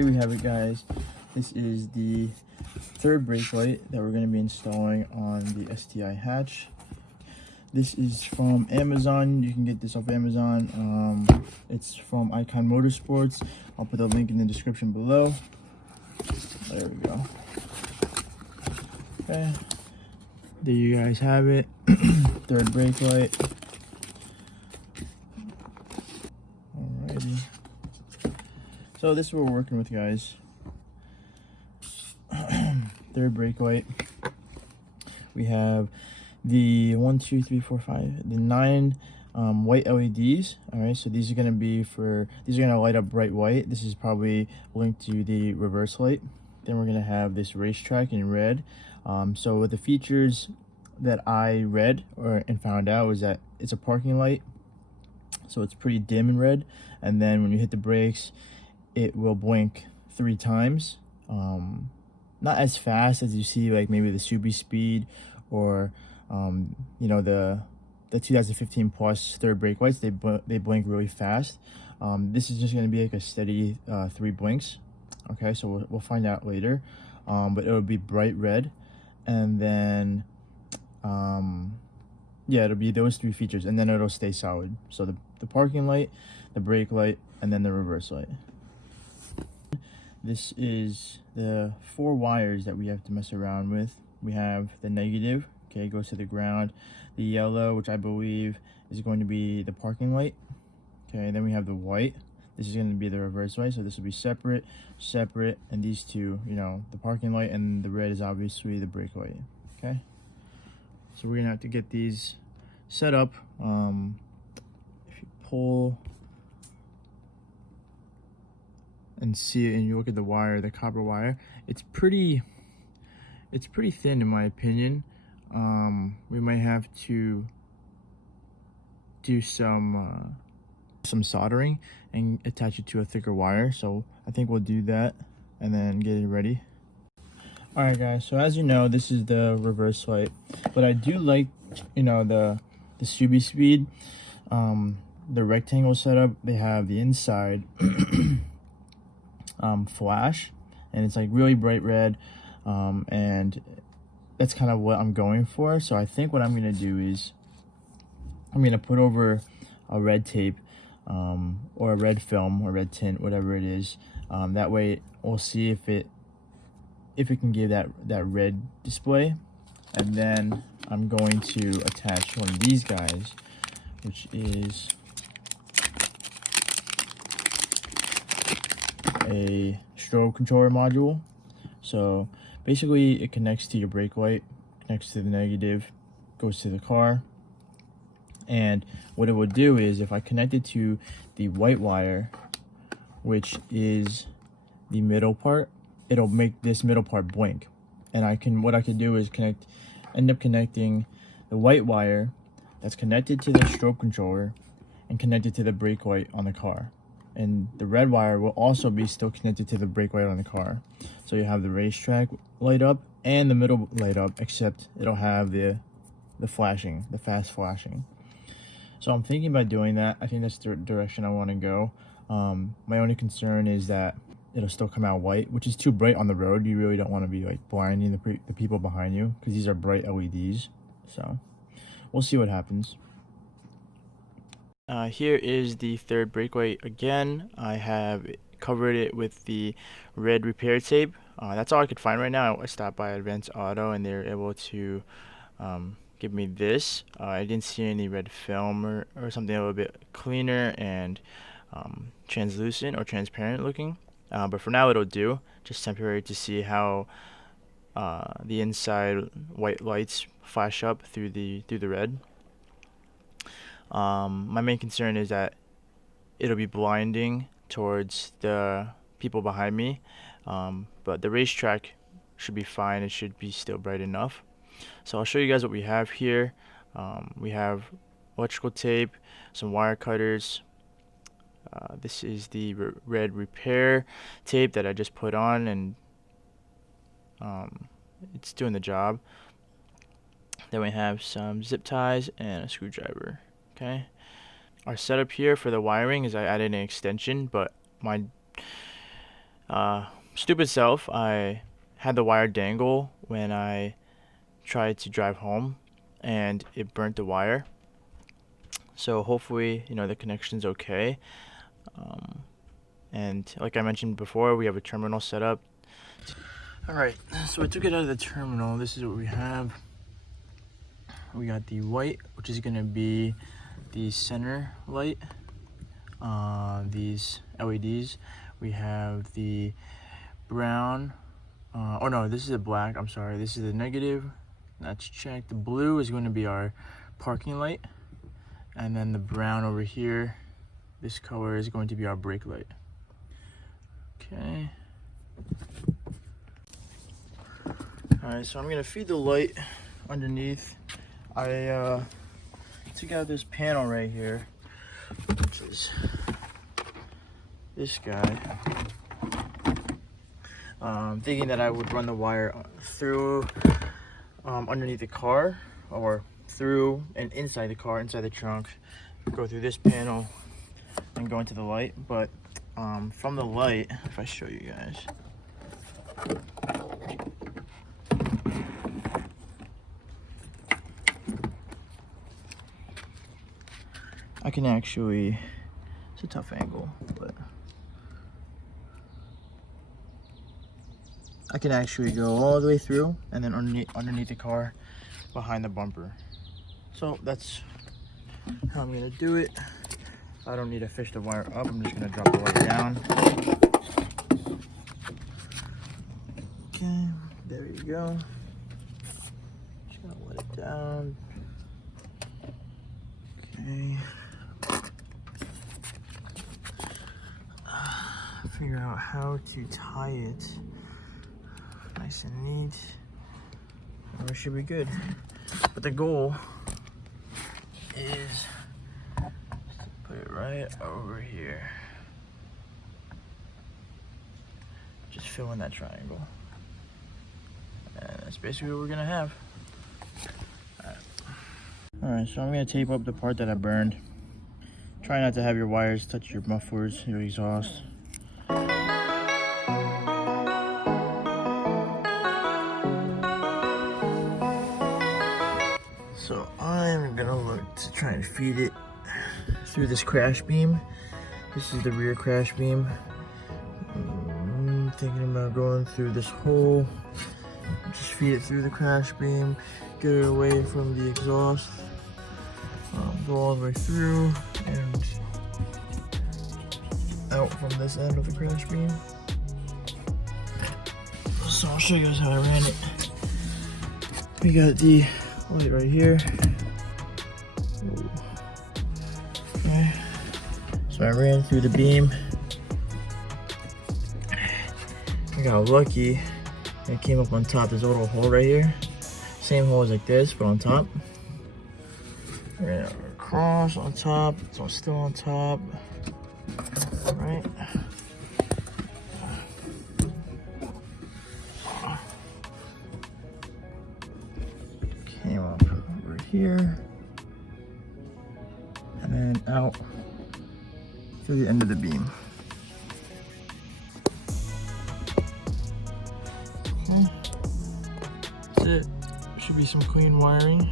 here we have it, guys. This is the third brake light that we're going to be installing on the STI hatch. This is from Amazon. You can get this off Amazon. It's from Ikon Motorsports. I'll put the link in the description below. There we go. Okay, there you guys have it. Third brake light. Alrighty. So this is what we're working with, guys. Third brake light. We have the 1, 2, 3, 4, 5, the 9 white LEDs. All right, so these are going to light up bright white. This is probably linked to the reverse light. Then we're going to have this racetrack in red. So with the features that I read and found out was that it's a parking light, so it's pretty dim in red, and then when you hit the brakes it will blink 3 times. Not as fast as you see like maybe the Subaru Speed or you know, the 2015 plus third brake lights. They blink really fast. This is just going to be like a steady 3 blinks. Okay, so we'll find out later. But it'll be bright red, and then yeah, it'll be those 3 features, and then it'll stay solid. So the parking light, the brake light, and then the reverse light. This is the 4 wires that we have to mess around with. We have the negative, okay, goes to the ground. The yellow, which I believe is going to be the parking light. Okay, then we have the white. This is going to be the reverse light, so this will be separate, and these 2, you know, the parking light, and the red is obviously the brake light. Okay, so we're gonna have to get these set up. If you pull and see it, and you look at the wire, the copper wire, it's pretty thin in my opinion. We might have to do some soldering and attach it to a thicker wire, so I think we'll do that and then get it ready. Alright guys, so as you know, this is the reverse light, but I do like, you know, the Subaru Speed, the rectangle setup. They have the inside flash, and it's like really bright red, and that's kind of what I'm going for. So I think what I'm gonna do is I'm gonna put over a red tape or a red film or red tint, whatever it is. That way we'll see if it can give that red display. And then I'm going to attach one of these guys, which is a strobe controller module. So basically it connects to your brake light, connects to the negative, goes to the car. And what it will do is, if I connect it to the white wire, which is the middle part, it'll make this middle part blink. And what I can do is end up connecting the white wire that's connected to the strobe controller and connected to the brake light on the car. And the red wire will also be still connected to the brake light on the car. So you have the racetrack light up and the middle light up, except it'll have the flashing, the fast flashing. So I'm thinking about doing that. I think that's the direction I want to go. My only concern is that it'll still come out white, which is too bright on the road. You really don't want to be like blinding the people behind you, because these are bright LEDs. So we'll see what happens. Here is the third brake light again. I have covered it with the red repair tape. That's all I could find right now. I stopped by Advanced Auto and they're able to give me this. I didn't see any red film or something a little bit cleaner and translucent or transparent looking. But for now it'll do, just temporary, to see how the inside white lights flash up through the red. My main concern is that it'll be blinding towards the people behind me, but the racetrack should be fine. It should be still bright enough. So I'll show you guys what we have here. We have electrical tape, some wire cutters. This is the red repair tape that I just put on, and it's doing the job. Then we have some zip ties and a screwdriver. Okay, our setup here for the wiring is I added an extension, but my Stupid self, I had the wire dangle when I tried to drive home, and it burnt the wire. So hopefully, you know, the connection's okay. And like I mentioned before, we have a terminal set up. Alright, so I took it out of the terminal. This is what we have. We got the white, which is going to be the center light, these LEDs. We have the brown, oh no, this is a black, I'm sorry, this is the negative. Let's check. The blue is going to be our parking light, and then the brown over here, this color, is going to be our brake light. Okay. Alright, so I'm going to feed the light underneath. I took out this panel right here, which is this guy. Thinking that I would run the wire through underneath the car, or through and inside the car, inside the trunk, go through this panel and go into the light. But from the light, if I show you guys, I can actually, it's a tough angle, but I can actually go all the way through and then underneath the car behind the bumper. So that's how I'm gonna do it. I don't need to fish the wire up, I'm just gonna drop the light down. Okay, there you go. Just gonna let it down. Okay. Figure out how to tie it nice and neat, and we should be good. But the goal is to put it right over here. Just fill in that triangle, and that's basically what we're gonna have. Alright, so I'm gonna tape up the part that I burned. Try not to have your wires touch your mufflers, your exhaust. So I'm gonna look to try and feed it through this crash beam. This is the rear crash beam. I'm thinking about going through this hole. Just feed it through the crash beam, get it away from the exhaust, go all the way through and out from this end of the crash beam. So I'll show you guys how I ran it. We got the light right here. Okay. So I ran through the beam. I got lucky. It came up on top. There's a little hole right here. Same hole as like this, but on top. Ran across on top. So it's still on top. Right. Came up over here. And then out to the end of the beam. Okay. That's it. Should be some clean wiring.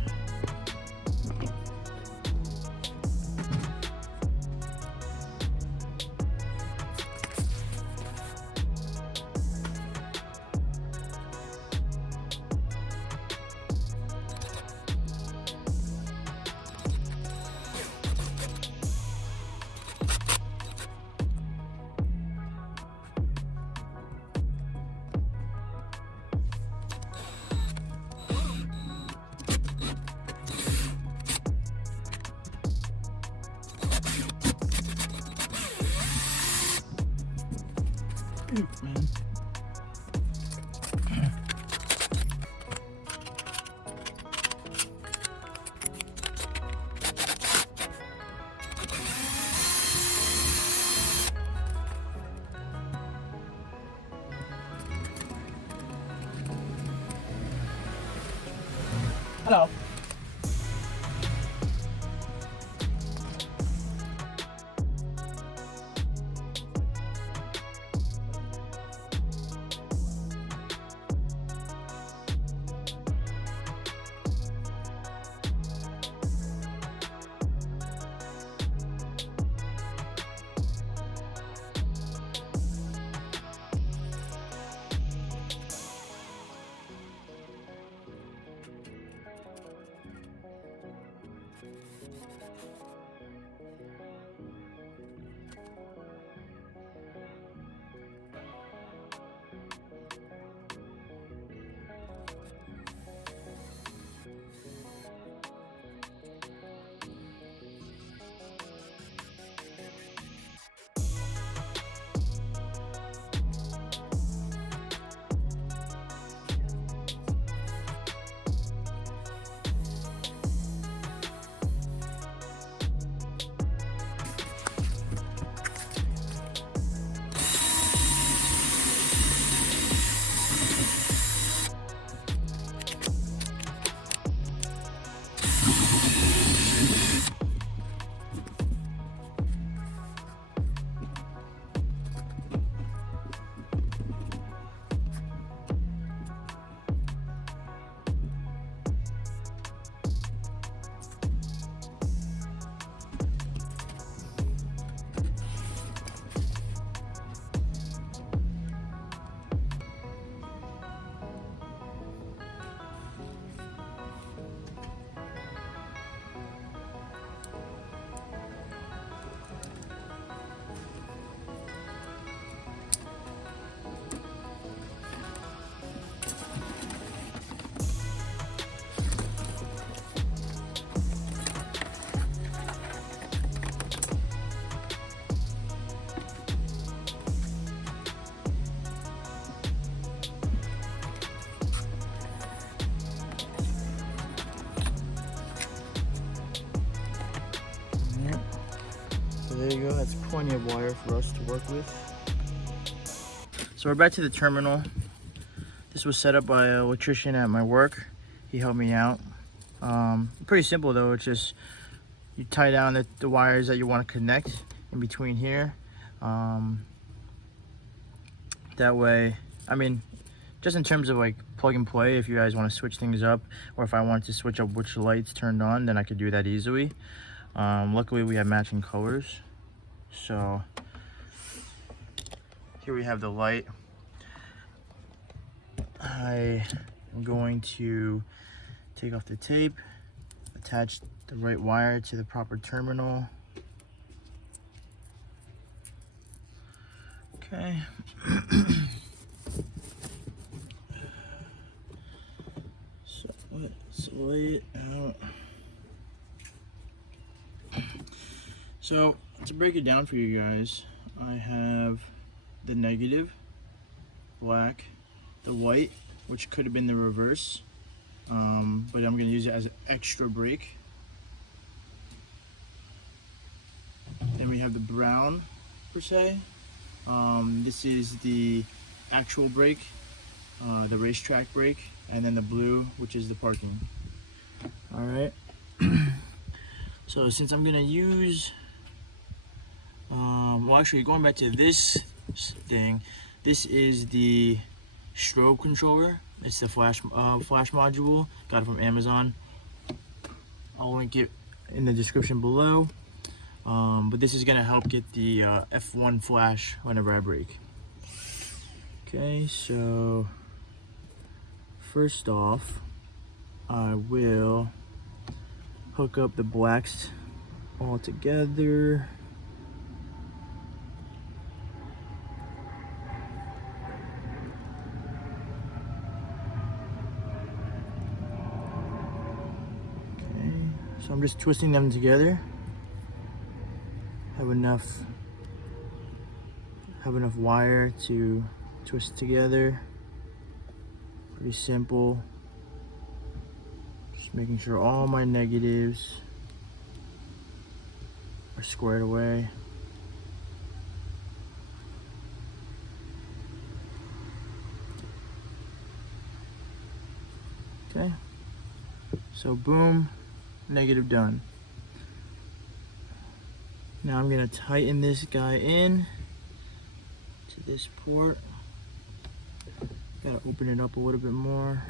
Man. Hello. there you go, that's plenty of wire for us to work with. So we're back to the terminal. This was set up by an electrician at my work. He helped me out. Pretty simple though, it's just you tie down the wires that you want to connect in between here. That way, I mean, just in terms of like plug and play, if you guys want to switch things up, or if I wanted to switch up which lights turned on, then I could do that easily. Luckily we have matching colors. So here we have the light. I am going to take off the tape, attach the right wire to the proper terminal. Okay. So let's lay it out. So to break it down for you guys, I have the negative, black, the white, which could have been the reverse, but I'm going to use it as an extra brake. Then we have the brown, per se. This is the actual brake, the racetrack brake, and then the blue, which is the parking. All right. So since I'm going to use, well, actually going back to this thing, this is the strobe controller. It's the flash module. Got it from Amazon. I'll link it in the description below. But this is gonna help get the F1 flash whenever I brake. Okay, so first off, I will hook up the blacks all together. So I'm just twisting them together. Have enough wire to twist together. Pretty simple. Just making sure all my negatives are squared away. Okay. So boom. Negative done. Now I'm going to tighten this guy in to this port. Gotta open it up a little bit more.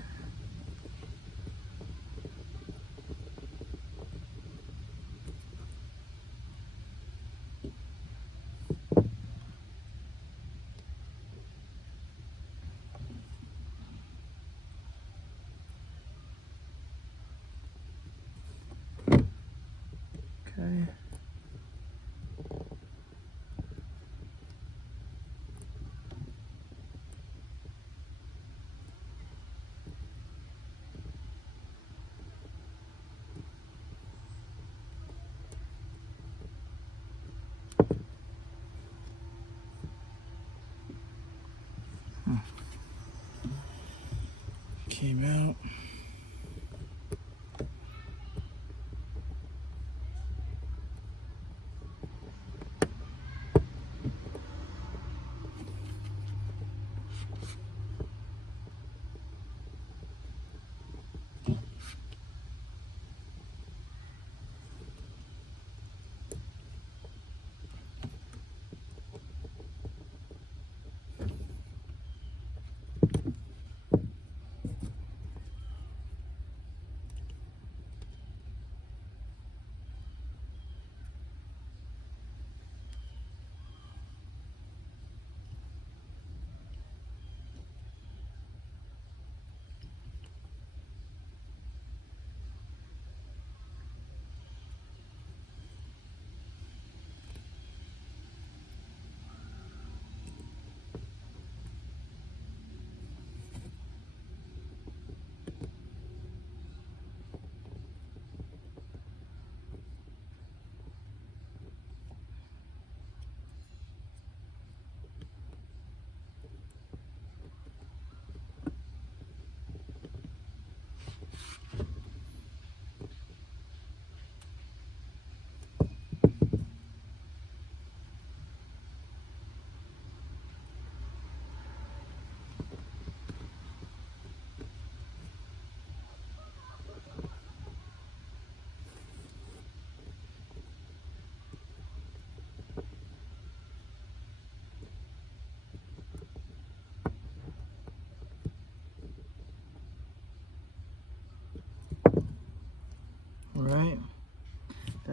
Okay. Came out.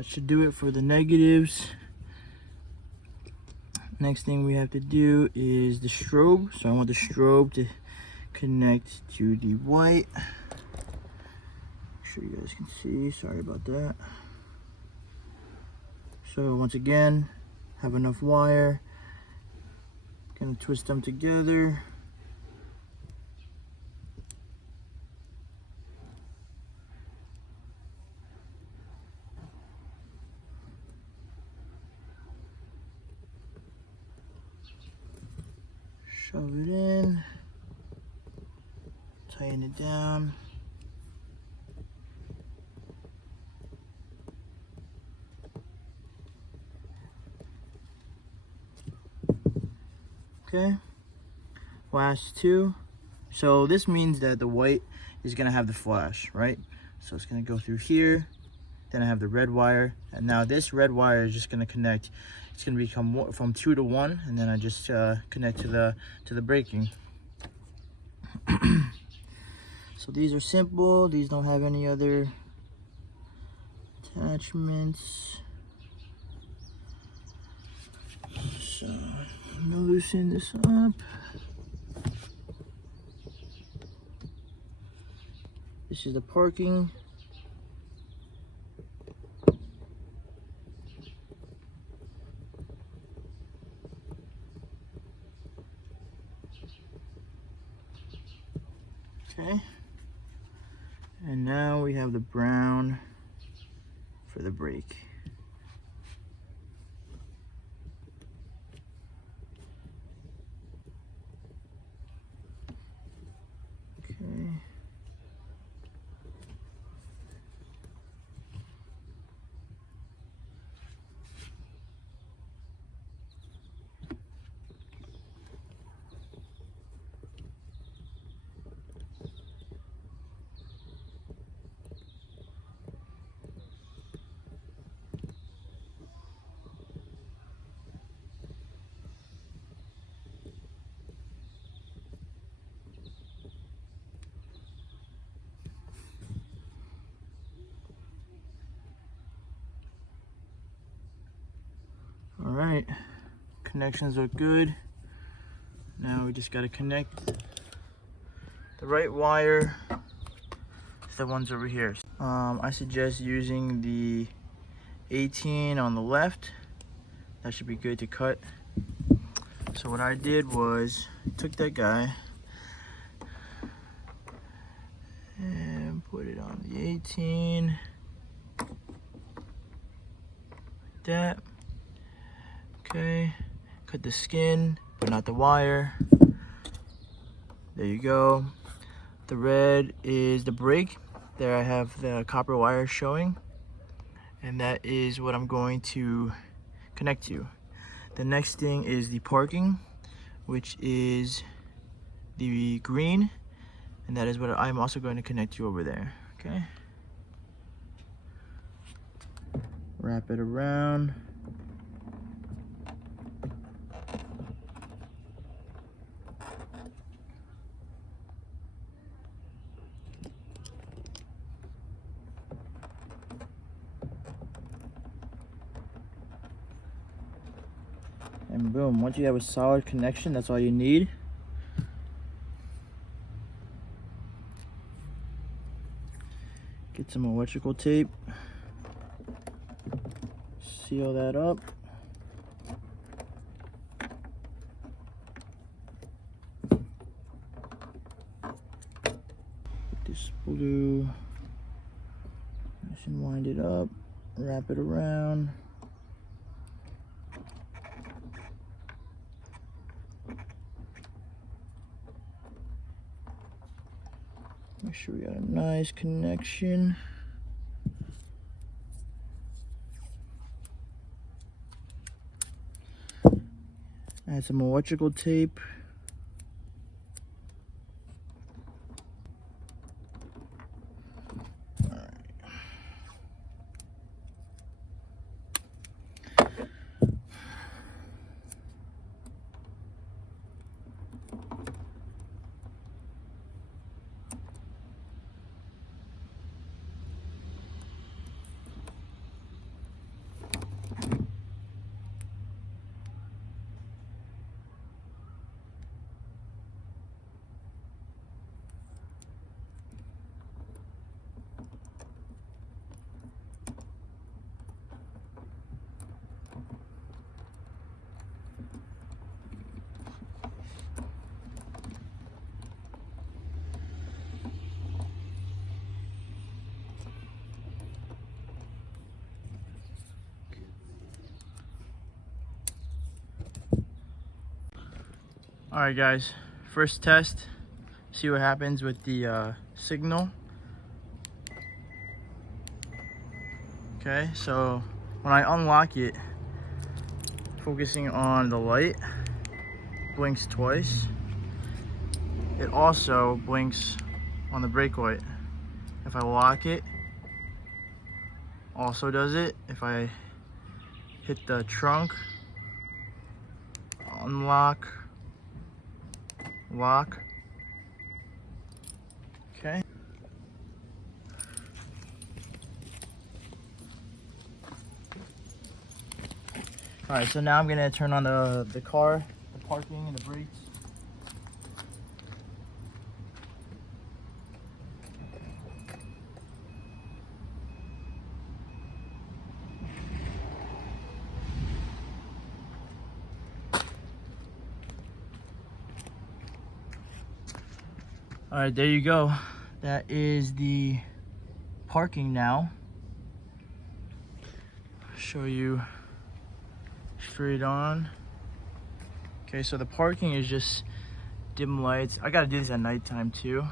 that should do it for the negatives. Next thing we have to do is the strobe. So I want the strobe to connect to the white. Make sure you guys can see, sorry about that. So once again, have enough wire. Gonna twist them together. Shove it in, tighten it down. Okay, last two. So this means that the white is gonna have the flash, right? So it's gonna go through here, then I have the red wire, and now this red wire is just gonna connect. It's gonna become from 2 to 1, and then I just connect to the braking. So these are simple. These don't have any other attachments. So I'm gonna loosen this up. This is the parking. Okay, and now we have the brown for the brake. Okay. All right, connections look good. Now we just got to connect the right wire to the ones over here. I suggest using the 18 on the left. That should be good to cut. So what I did was took that guy and put it on the 18 like that. Okay, cut the skin but not the wire. There you go. The red is the brake. There I have the copper wire showing, and that is what I'm going to connect to. The next thing is the parking, which is the green, and that is what I'm also going to connect to over there. Okay, wrap it around. And boom, once you have a solid connection, that's all you need. Get some electrical tape, seal that up. Get this blue, nice and wind it up, wrap it around. Make sure we got a nice connection. Add some electrical tape. All right. Alright guys, first test, see what happens with the signal. Okay, so when I unlock it, focusing on the light, blinks twice. It also blinks on the brake light. If I lock it, also does it. If I hit the trunk, unlock, lock. Okay. Alright, so now I'm gonna turn on the car, the parking and the brakes. All right, there you go. That is the parking now. Show you straight on. Okay, so the parking is just dim lights. I gotta do this at nighttime too.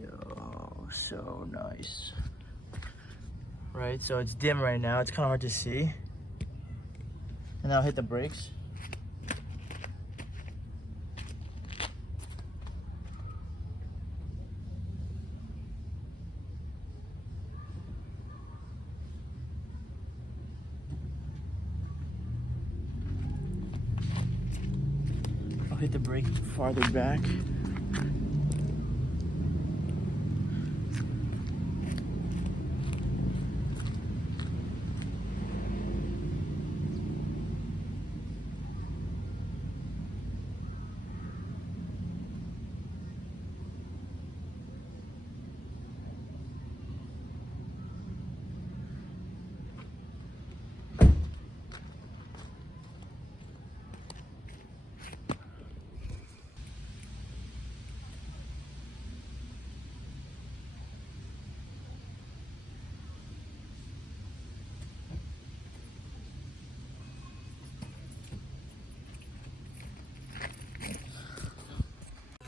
Oh, so nice. Right, so it's dim right now. It's kind of hard to see. And I'll hit the brakes. Hit the brake farther back.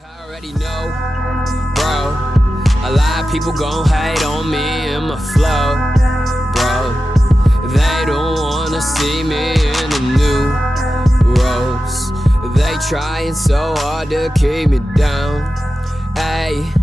I already know, bro. A lot of people gon' hate on me and my flow, bro. They don't wanna see me in a new rose. They trying so hard to keep me down, ayy.